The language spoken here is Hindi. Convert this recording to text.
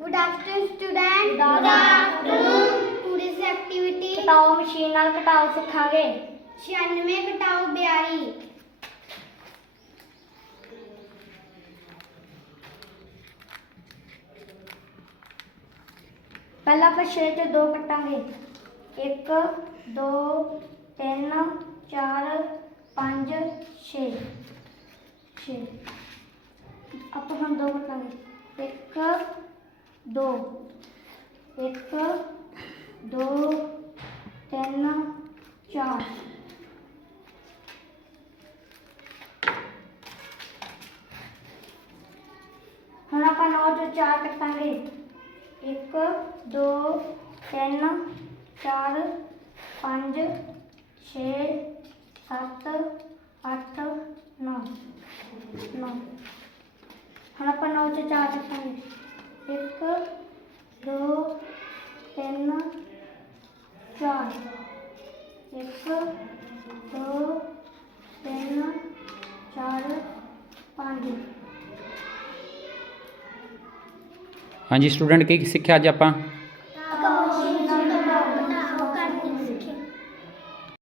good afternoon student good afternoon पूरी एक्टिविटी कटाओ मशीन ਨਾਲ कटाओ सिखाएंगे 96 कटाओ 42 पहला पछे च दो कटेंगे एक दो तीन चार पाँच छे छे अब हम दो कटेंगे एक दो एक दो तीन चार हम आप नौ जो चार कटा एक दो तीन चार पाँच छ सत्त अठ नौ नौ हम आप नौ चो चार कटा एक दो तीन चार एक दो तीन चार पाँच हाँ जी स्टूडेंट की सीखा अच्छा